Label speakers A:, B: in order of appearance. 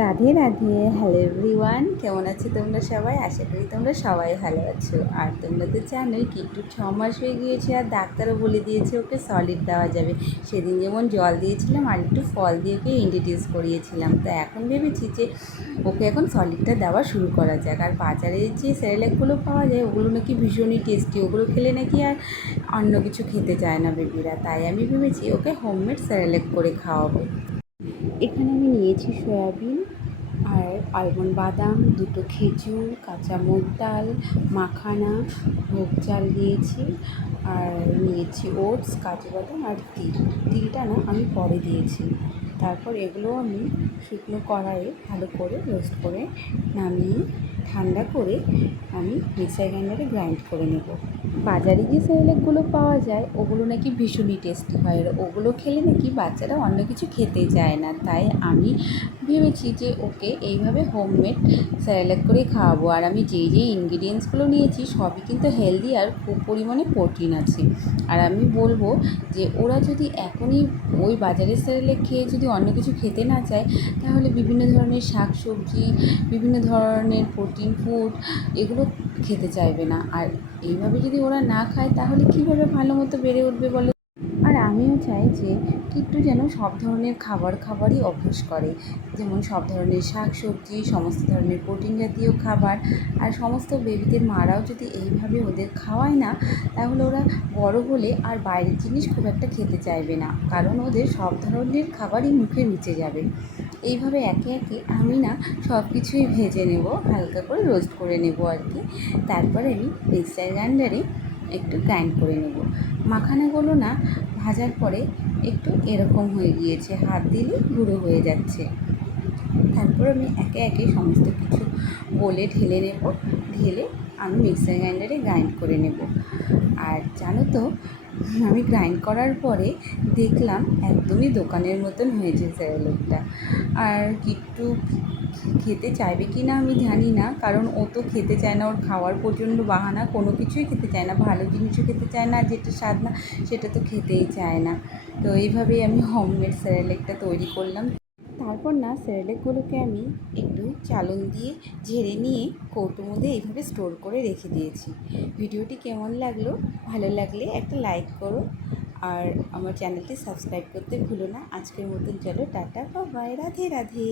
A: Radhe Radhe hello everyone কেমন আছো তোমরা সবাই? আশা করি তোমরা সবাই ভালো আছো। আর তোমরা তো জানোই কি একটু ছ মাস হয়ে গিয়েছে আর ডাক্তারও বলে দিয়েছে ওকে সলিড দেওয়া যাবে। সেদিন যেমন জল দিয়েছিলাম আর একটু ফল দিয়ে ওকে ইন্ট্রোডিউস করিয়েছিলাম। তো এখন ভেবেছি যে ওকে এখন সলিডটা দেওয়া শুরু করা যাক। আর বাজারে যে স্যারেলেকগুলো পাওয়া যায়, ওগুলো নাকি ভীষণই টেস্টি ওগুলো খেলে নাকি আর অন্য কিছু খেতে চায় না বেবিরা তাই আমি ভেবেছি ওকে হোমমেড স্যারেলেক করে খাওয়াবো। এখানে আমি নিয়েছি সয়াবিন আর আলমন্ড বাদাম, দুটো খেজুর, কাঁচা মুগ ডাল, মাখানা, ভোগ চাল দিয়েছি আর নিয়েছি ওটস, কাজু বাদাম আর তিল। তিলটা না আমি পরে দিয়েছি। তারপর এগুলো আমি শুকনো কড়াইয়ে ভালো করে রোস্ট করে নামিয়ে ঠান্ডা করে আমি মিক্সার গ্রাইন্ডারে গ্রাইন্ড করে নেব। বাজারে যে সেরেলেকগুলো পাওয়া যায়, ওগুলো নাকি ভীষণই টেস্টি হয়। ওগুলো খেলে নাকি বাচ্চারা অন্য কিছু খেতে চায় না। তাই আমি ভেবেছি যে ওকে এইভাবে হোমমেড স্যারেলেক করে খাওয়াবো। আর আমি যেই যেই ইনগ্রিডিয়েন্টসগুলো নিয়েছি, সবই কিন্তু হেলদি আর খুব পরিমাণে প্রোটিন আছে। আর আমি বলব যে ওরা যদি এখনই ওই বাজারের স্যারেলেক খেয়ে যদি অন্য কিছু খেতে না চায়, তাহলে বিভিন্ন ধরনের শাক সবজি বিভিন্ন ধরনের প্রোটিন ফুড এগুলো খেতে চাইবে না। আর এইভাবে যদি ওরা না খায়, তাহলে কীভাবে ভালো মতো বেড়ে উঠবে বলো আমিও চাই যে কিট্টু যেন সব ধরনের খাবার খাবারই অভ্যাস করে। যেমন সব ধরনের শাক সবজি সমস্ত ধরনের প্রোটিন জাতীয় খাবার, আর সমস্ত বেবিদের মারাও যদি এইভাবে ওদের খাওয়ায় না, তাহলে ওরা বড় হলে আর বাইরের জিনিস খুব একটা খেতে চাইবে না। কারণ ওদের সব ধরনের খাবারই মুখে রুচে যাবে। এইভাবে একে একে আমি না সব কিছুই ভেজে নেব, হালকা করে রোস্ট করে নেব আর কি। তারপরে আমি মিক্সার গ্রাইন্ডারে একটু গ্রাইন্ড করে নেব। মাখানাগুলো না ভাজার পরে একটু এরকম হয়ে গিয়েছে, হাত দিলে গুঁড়ো হয়ে যাচ্ছে। তারপর আমি একে একে সমস্ত কিছু বলে ঢেলে নেব, ঢেলে আমি মিক্সার গ্রাইন্ডারে গ্রাইন্ড করে নেব। আর জানো তো, আমি গ্রাইন্ড করার পরে দেখলাম একদমই দোকানের মতন হয়েছে স্যারেলেকটা আর কিট্টু খেতে চাইবে কি না আমি জানি না। কারণ ও তো খেতে চায় না, ওর খাওয়ার প্রচণ্ড বাহানা, কোনো কিছুই খেতে চায় না, ভালো জিনিসও খেতে চায় না যেটা স্বাদ না, সেটা তো খেতেই চায় না। তো এইভাবেই আমি হোমমেড স্যারেলেকটা তৈরি করলাম। তারপর না, স্যারেলেকগুলোকে আমি একটু চালন দিয়ে ঝেড়ে নিয়ে কৌটোর মধ্যে এইভাবে স্টোর করে রেখে দিয়েছি। ভিডিওটি কেমন লাগল, ভালো লাগলে একটা লাইক করো, আর আমার চ্যানেলটি সাবস্ক্রাইব করতে ভুলো না। আজকের মতন চলো, টাটা বা বাই, রাধে রাধে।